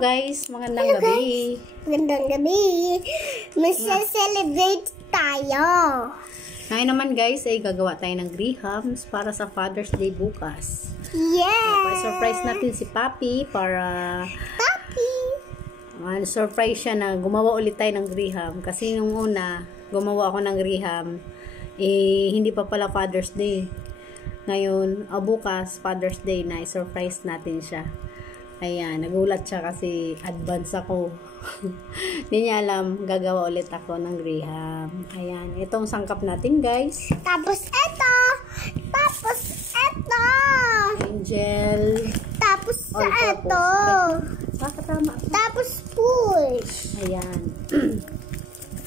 guys, magandang gabi. Magandang gabi. Magsa-celebrate tayo. Ngayon naman guys, ay gagawa tayo ng grahams para sa Father's Day bukas. Yeah! Surprise natin si Papi para Papi! surprise siya na gumawa ulit tayo ng graham. Kasi nung una, gumawa ako ng graham, hindi pa pala Father's Day. Ngayon, bukas, Father's Day na, surprise natin siya. Ayan, nagulat siya kasi advance ako. Hindi niya alam, gagawa ulit ako ng graham. Ayan, itong sangkap natin guys. Tapos ito! Angel. Tapos ito! Tama. Tapos push! Ayan.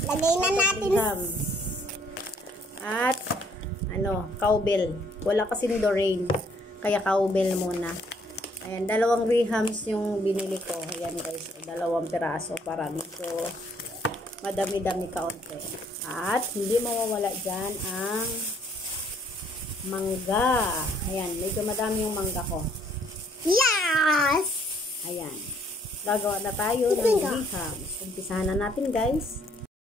Lagay na natin. Graham. At, cowbell. Wala kasing Doreen. Kaya cowbell muna. Ayan, dalawang grahams yung binili ko. Ayan guys, dalawang piraso para medyo madami-dami kaunti. At hindi mawawala dyan ang mangga. Ayan, medyo madami yung mangga ko. Yes! Ayan. Gagawa na tayo ng grahams. Umpisahan na natin guys.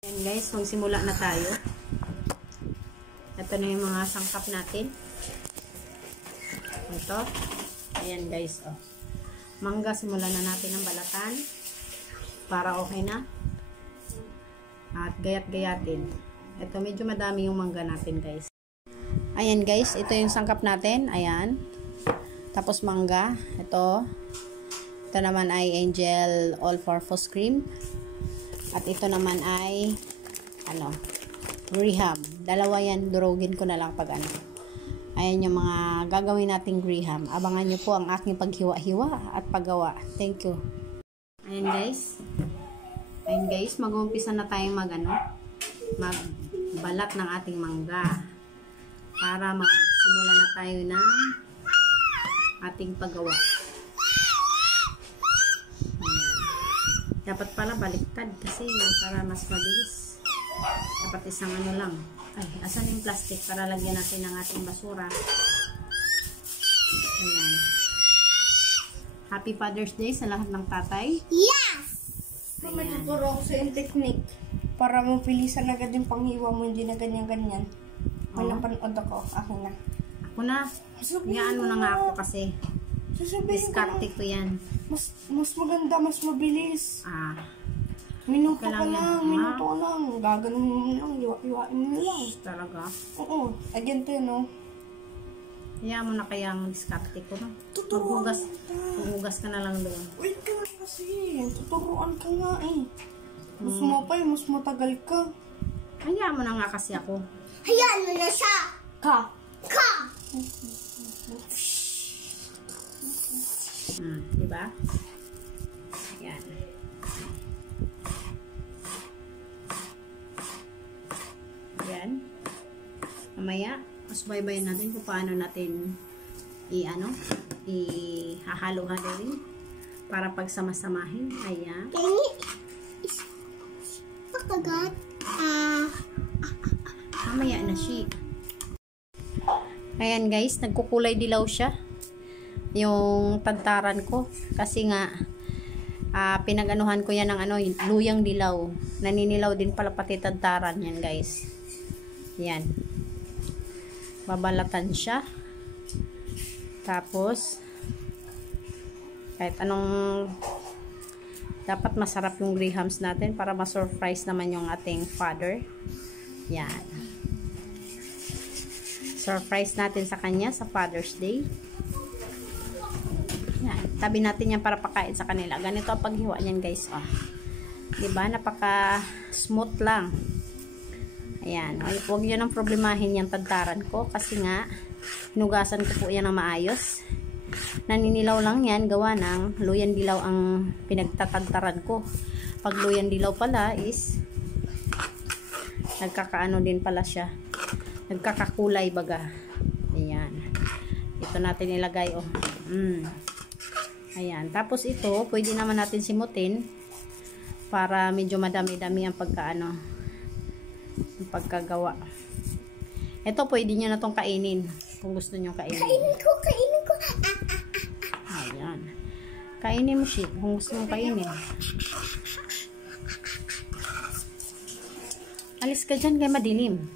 Ayan guys, magsimula na tayo. Ito na yung mga sangkap natin. Ito. Ayan guys, oh. Mangga, simulan na natin ang balatan para okay na. At gayat-gayatin. Ito, medyo madami yung mangga natin guys. Ayan guys, ito yung sangkap natin. Ayan. Tapos mangga. Ito naman ay Angel All-Purpose Cream. At ito naman ay graham. Dalawa yan, durugin ko na lang pag Ayan yung mga gagawin nating graham. Abangan nyo po ang aking paghiwa-hiwa at paggawa. Thank you. Ayan guys. Mag-uumpisa na tayong magbalat ng ating mangga. Para magsimula na tayo ng ating paggawa. Ayan. Dapat pala baliktad kasi para mas mabilis. Dapat isang lang. Ay, asan yung plastic para lagyan natin ng ating basura. Ayan. Happy Father's Day sa lahat ng tatay. Yes! Matuturo ako sa yung technique para mapilisan agad yung panghiwa mo, hindi na ganyan-ganyan. May napanood ako. Akin na. Ako na. Hayaan mo na nga ako kasi diskarte ko yan. Mas maganda, mas mabilis. Minuto Okay ka lang, minuto ka lang. Gaganon mo lang, iwain mo lang. Talaga? Oo, ganito yun, no? Hayaan mo na kaya ang diskarte ko, no? Maghugas ka na lang doon. Wait ka lang kasi. Tuturuan ka nga eh. Mas mapay, mas matagal ka. Hayaan mo na nga kasi ako. Hayaan mo na siya! Ka! Diba? Ayan. Ayan. Mamaya, masubaybayan natin kung paano natin ihahalo-halo para pagsamasamahin. Ayan. Pakagat. Mamaya na siya. Ayan guys, nagkukulay dilaw siya. Yung tantaran ko. Kasi nga, pinag-anuhan ko yan ng luyang dilaw. Naninilaw din pala pati tantaran yan guys. Yan. Babalatan siya. Tapos, kahit anong dapat masarap yung grahams natin para ma-surprise naman yung ating father. Yan. Surprise natin sa kanya sa Father's Day. Yan. Tabi natin yan para pakain sa kanila. Ganito ang paghiwa niyan guys. Diba? Napaka smooth lang. Ayan. Huwag nyo nang problemahin yung tantaran ko. Kasi nga, hinugasan ko po yan ng maayos. Naninilaw lang yan. Gawa ng luyan dilaw ang pinagtatantaran ko. Pag luyan dilaw pala is nagkakaano din pala siya. Nagkakakulay baga. Ayan. Ito natin ilagay. Ayan. Tapos ito, pwede naman natin simutin para medyo madami-dami ang pagkagawa. Ito, pwede nyo na itong kainin. Kung gusto nyo kainin. Kainin ko. Ayan. Kainin mo, shit. Kung gusto mong kainin. Alis ka dyan kay madilim.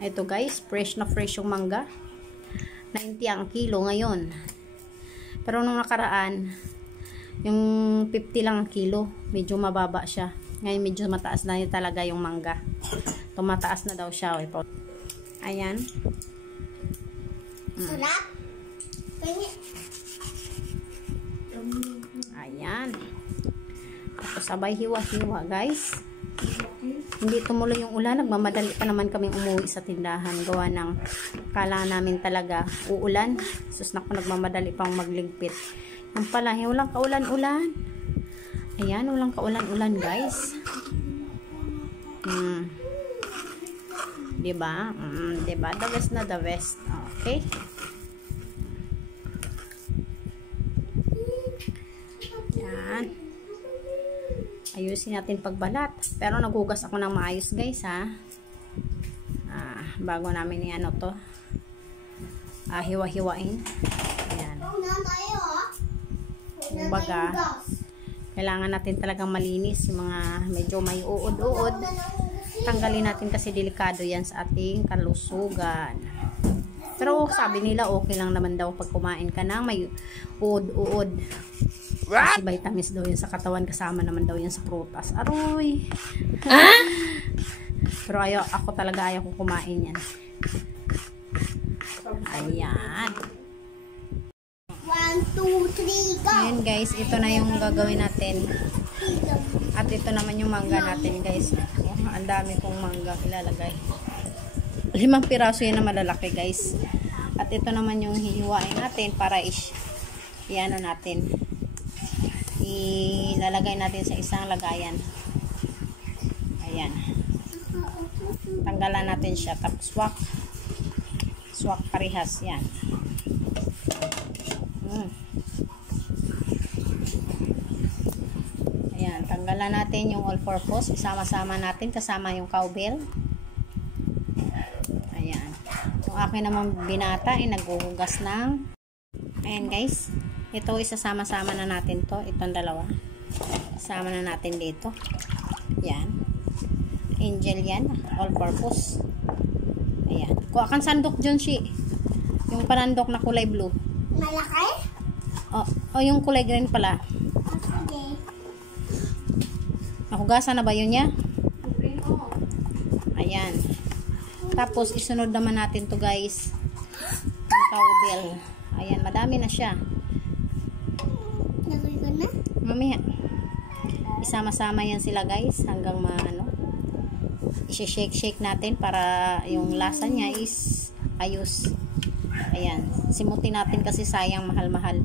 Ito guys, fresh na fresh yung mangga. 90 ang kilo ngayon. Pero nung nakaraan, yung 50 lang ang kilo. Medyo mababa siya. Ngayon medyo mataas na yun talaga yung mangga. Tumataas na daw siya. Ayan. Sarap. Ayan. Tapos sabay hiwa-hiwa guys. Hindi tumuloy yung ulan. Nagmamadali pa naman kaming umuwi sa tindahan. Gawa ng kala namin talaga uulan. Sus naku, nagmamadali pang magligpit. Yan pala, walang kaulan-ulan. Ayan, walang kaulan-ulan guys. Diba? Diba? The best na the best. Okay. Yan. Ayusin natin pagbalat. Pero nagugas ako ng maayos guys ha. Bago namin i-ano to. Hiwa-hiwain. Ayan. Kumbaga, kailangan natin talagang malinis yung mga medyo may uod-uod. Tanggalin natin kasi delikado yan sa ating kalusugan. Pero sabi nila okay lang naman daw pag kumain ka ng may uod-uod. Kasi vitamins daw yun sa katawan, kasama naman daw yan sa prutas. Aroy! Pero ako talaga ayaw ko kumain yan. Ayan. 1, 2, 3, go! Ayan guys, ito na yung gagawin natin. At ito naman yung mangga natin guys. Ang dami kong mangga ilalagay. 5 piraso yan na malalaki guys. At ito naman yung hihiwain natin para i-ano natin. Ilalagay natin sa isang lagayan. Ayan. Tanggalan natin siya. Tapos swak parehas. Yan. Ayan. Tanggalan natin yung all-purpose. Isama-sama natin kasama yung cowbell. Ayan. Yung akin naman binata ay naghuhugas ng ayan guys. Ito, isasama-sama na natin to. Itong dalawa. Isama na natin dito. Yan. Angel yan. All purpose. Ayan. Kuha kang sandok dyan, Shi. Yung panandok na kulay blue. Malaki? O yung kulay green pala. Sige. Nahugasan na ba yun niya? Ayan. Tapos, isunod naman natin to guys. Yung cowbell. Ayan, madami na siya. Lagay ko na? Mamaya. Isama-sama yan sila guys hanggang i-shake natin para yung lasa niya is ayos. Ayan. Simutin natin kasi sayang mahal-mahal.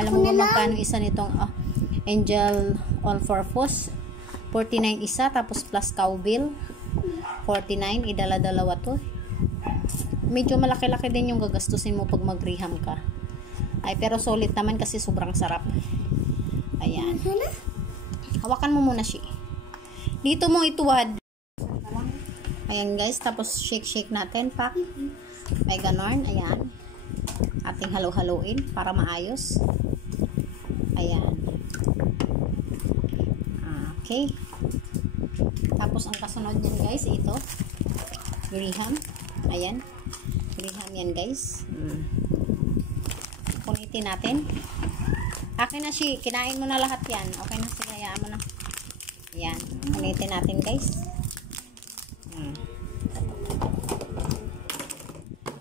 Alam mo magkano isa nitong Angel all-purpose? 49 isa tapos plus cowbell 49. Idala-dalawa to. Medyo malaki-laki din yung gagastusin mo pag mag-reham ka. Ay, pero solid naman kasi sobrang sarap. Ayan. Hawakan mo muna siya. Dito mo ituwad. Ayan guys, tapos shake natin. Pak. May ganon. Ayan. Ating halo-haloin para maayos. Ayan. Okay. Tapos ang kasunod yan guys, ito. Graham. Ayan. Graham yan guys. Punitin natin. Akin na siya. Kinain mo na lahat yan. Okay na siya. Hayaan mo na. Ayan. Punitin natin guys.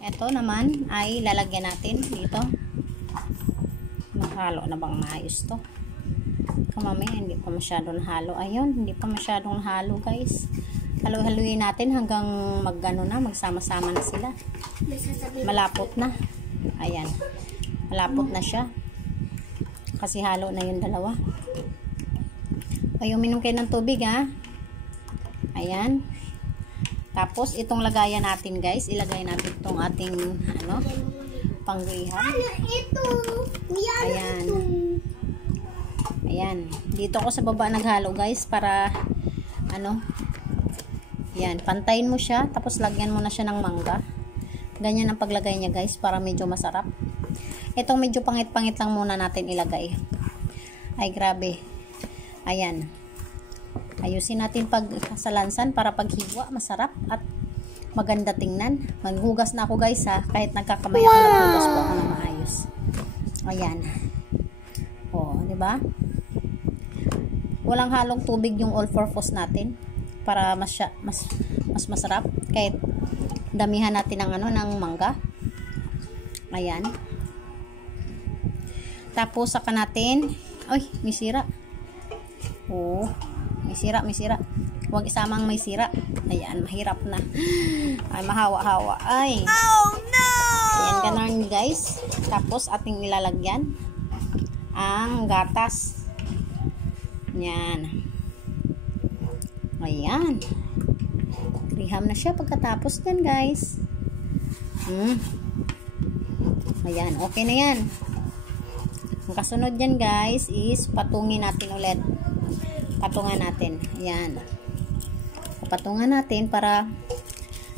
Ito naman ay lalagyan natin dito. Nahalo na bang maayos to? Mamaya hindi pa masyadong halo. Ayun, hindi pa masyadong halo guys. Halo-haluin natin hanggang magsama-sama na sila. Malapot na. Ayan. Malapot na siya. Kasi halo na yung dalawa. Ay, uminom kayo ng tubig ha. Ayan. Tapos itong lagayan natin guys. Ilagay natin itong ating pang-reham. Ito. Ayan. Ayan. Dito ako sa baba naghalo guys para yan, pantayin mo siya tapos lagyan mo na siya ng mangga. Ganyan ang paglagay niya guys para medyo masarap. Itong medyo pangit-pangit lang muna natin ilagay. Ay, grabe. Ayan. Ayusin natin pag salansan para paghiwa, masarap at maganda tingnan. Maghugas na ako guys ha. Kahit nagkakamay ako, naghugas po ako ng maayos. Ayan. O, di ba? Walang halong tubig yung all-purpose natin para mas masarap. Kahit damihan natin ng ng mangga. Ayan. Tapos saka natin, ay, may sira. Oh, may sira. Huwag isamang may sira. Ayan, mahirap na. Ay, mahawa-hawa. Ay. Oh no! Ayan, ganun guys. Tapos ating ilalagyan ang gatas. Ayan. Ayan. Graham na siya pagkatapos yan guys. Ayan, okay na yan. Ang kasunod yan guys is patungin natin ulit. Patungan natin. Ayan. Patungan natin para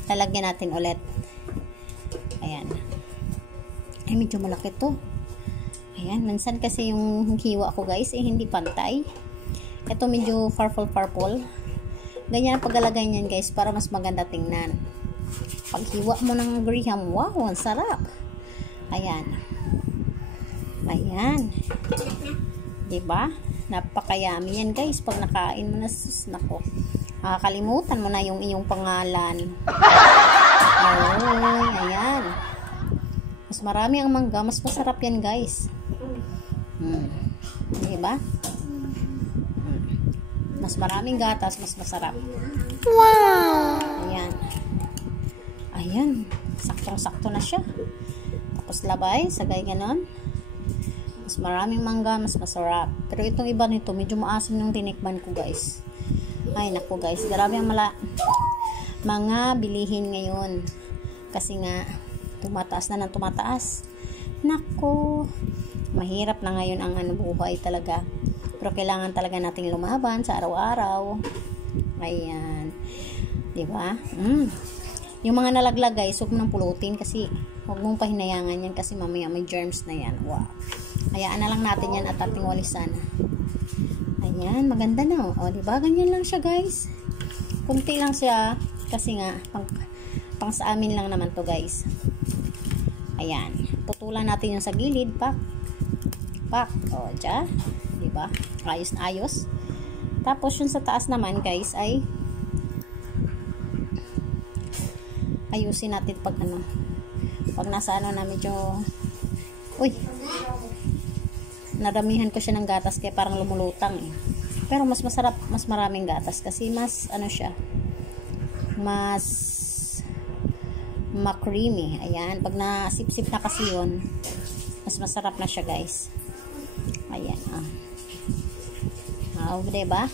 lalagyan natin ulit. Ayan. Ay, medyo malaki to. Ayan. Minsan kasi yung hiwa ko guys hindi pantay. Ito medyo purple. Ganyan ang paglalagay niyan guys para mas maganda tingnan. Paghiwa mo ng graham, wow, ang sarap. Ayan. Ayan. Diba? Napakayami yan guys. Pag nakain mo na, sus, nako. Kalimutan mo na yung iyong pangalan. Ay, ayan. Mas marami ang mangga, mas masarap yan guys. Diba? Mas maraming gatas, mas masarap. Wow! Ayan. Ayan. Saktong-sakto na siya. Tapos labay, sagay ganon. Mas maraming mangga, mas masarap. Pero itong iba nito, medyo maasim yung tinikman ko guys. Ay, naku guys. Grabe ang mga bilihin ngayon. Kasi nga, tumataas na ng tumataas. Naku. Mahirap na ngayon ang buhay talaga. Pero kailangan talaga nating lumaban sa araw-araw. Ayan. Diba? Yung mga nalaglag guys, huwag mo nang pulutin kasi huwag mong pahinayangan yan kasi mamaya may germs na yan. Wow. Hayaan na lang natin yan at ating walisan. Ayan, maganda na. O, diba? Ganyan lang siya guys. Kunti lang siya kasi nga, pang sa amin lang naman to guys. Ayan. Putulan natin yung sa gilid. Pak. O, dyan. Diba? Ayos na ayos. Tapos yung sa taas naman guys ay ayusin natin pag nasa na medyo nadamihan ko siya ng gatas kaya parang lumulutang pero mas masarap, mas maraming gatas kasi mas siya mas ma-creamy. Ayan, pag nasip-sip na kasi yun mas masarap na siya guys. Ayan, diba?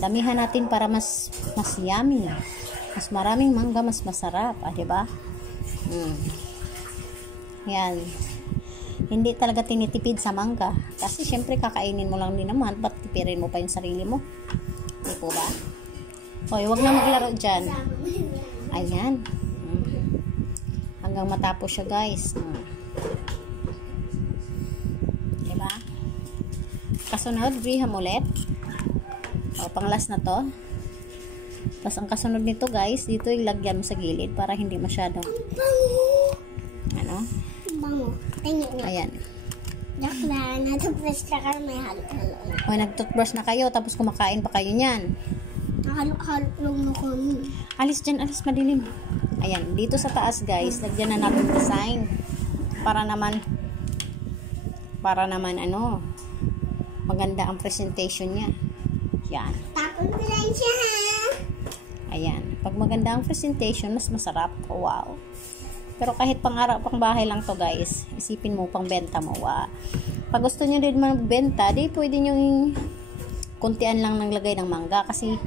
Damihan natin para mas yummy. Mas maraming mangga, mas masarap. Diba? Yan. Hindi talaga tinitipid sa mangga. Kasi syempre kakainin mo lang din naman. Ba't tipirin mo pa yung sarili mo? Di po ba? Hoy, wag na maglaro dyan. Ayan. Hanggang matapos siya guys. Diba? Kasunod, graham ulit. Pang-last na to. Tapos ang kasunod nito guys, dito ilagyan mo sa gilid para hindi masyadong bango. Ayan. Nag-toothbrush na kayo, may halo-halo. O, nag-toothbrush na kayo, tapos kumakain pa kayo niyan. Halo-halo lang na kami. Alis dyan, alis madilim. Ayan, dito sa taas guys, lagyan na natin design. Para naman maganda ang presentation niya. Yan. Tapos ko lang siya ha. Ayan. Pag maganda ang presentation, mas masarap. Wow. Pero kahit pang bahay lang to guys, isipin mo pang benta mo. Wow. Pag gusto nyo din magbenta, di pwede nyo kuntian lang ng lagay ng mangga kasi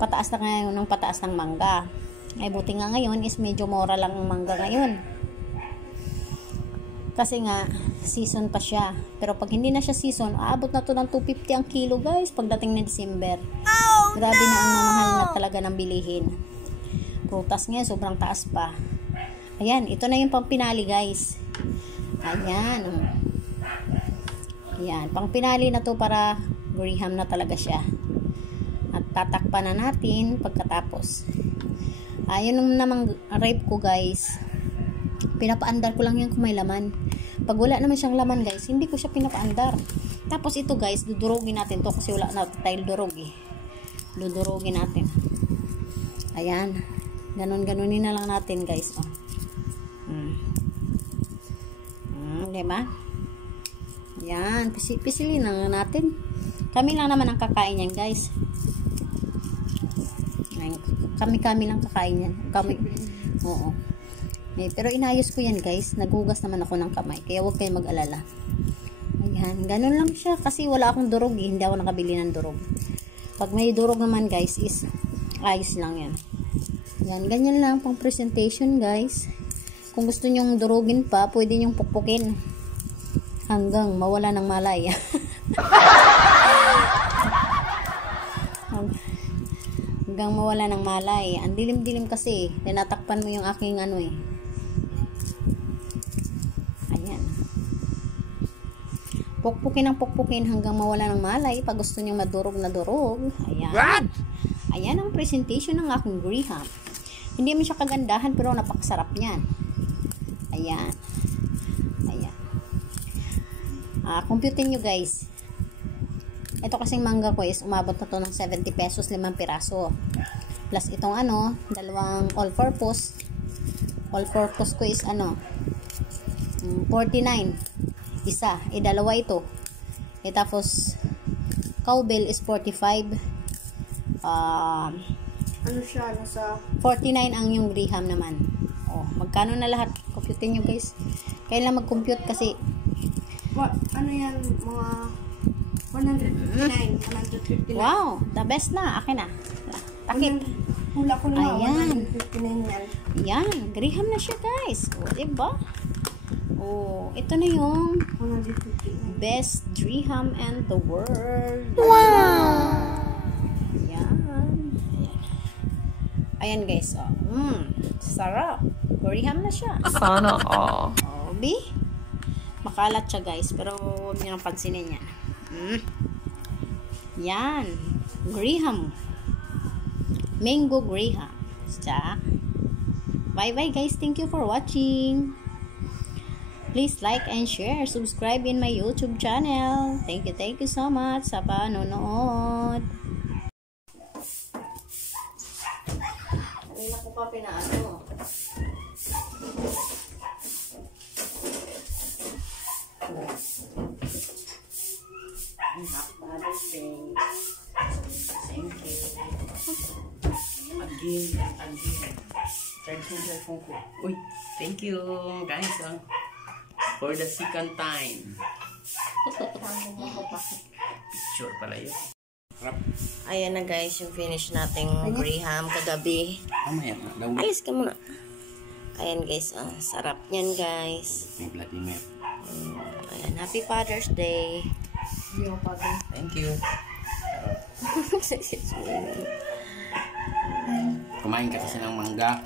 pataas na ngayon ng pataas ng mangga. Ay buti nga ngayon is medyo mura lang ang mangga ngayon. Kasi nga season pa siya. Pero pag hindi na siya season, aabot na to ng 250 ang kilo guys pagdating ng December. Grabe na ang mamahal na talaga ng bilihin. Prutas nga sobrang taas pa. Ayan, ito na yung pampinali guys. Ayan. Ayan, pang pinali na to para graham na talaga siya. At tatakpan na natin pagkatapos. Ayun namang rape ko guys. Pinapaandar ko lang yan kung may laman. Pag wala naman siyang laman guys, hindi ko siya pinapaandar. Tapos ito guys, dudurugin natin to kasi wala na tayo durog eh. Dudurugin natin. Ayan. Ganon-ganonin na lang natin guys. Oh. Diba? Yan, pisilin lang natin. Kami lang naman ang kakain yan, guys. Kami lang kakain yan. Kami. Oo. Pero inayos ko yan, guys. Naghugas naman ako ng kamay. Kaya huwag kayong mag-alala. Ayan, ganun lang siya. Kasi wala akong durog eh. Hindi ako nakabili ng durog. Pag may durog naman, guys, is ayos lang yan. Yan, ganyan lang pang presentation, guys. Kung gusto nyong durugin pa, pwede nyong pukpukin hanggang mawala ng malay. Hanggang mawala ng malay. Ang dilim-dilim kasi. Tinatakpan mo yung aking ano eh. Ayan. Pukpukin ang pukpukin hanggang mawala ng malay. Pag gusto nyong madurog na durog. Ayan. Ayan ang presentation ng aking graham. Hindi mo siya kagandahan pero napakasarap niyan. Ayan. Ayan. Computin nyo guys. Ito kasing mangga ko is umabot na to ng 70 pesos, 5 piraso. Plus itong ano, dalawang all-purpose. All-purpose ko is ano, 49. Isa. Dalawa ito. Tapos, cowbell is 45. Ano siya? Nasa 49 ang yung graham naman. Magkano na lahat? Computin nyo guys. Kailan mag-compute kasi ano yan? Mga 159. 159. wow, the best na. Akin na. Takip. Hula ko na. Ayan. 159 yan. Yan. Graham na siya guys. Diba? Ito na yung 159. best graham in the world. Wow! Ayan. Ayan guys. Sarap. Graham na siya. Sana all. B? Makalat siya guys. Pero huwag niyo nang pansinin yan. Yan. Graham. Mango graham. Bye bye guys. Thank you for watching. Please like and share. Subscribe in my YouTube channel. Thank you so much sa panonood. Kanina ko pa pinaano. Thank you. Again. Charge yung cellphone ko. Uy, thank you guys for the second time. Picture pala yun. Ayan na guys, yung finish nating graham kagabi. Mamaya na daw. Ayos ka muna. Ayan guys, sarap yan guys. May Vladimir. Ayan, happy Father's Day. Thank you. Kumain ka kasi ng mangga.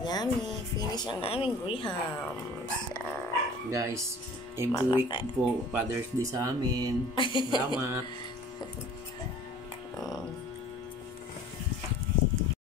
Yummy. Finish ang aming graham. Guys, every week po Father's Day sa amin. Salamat.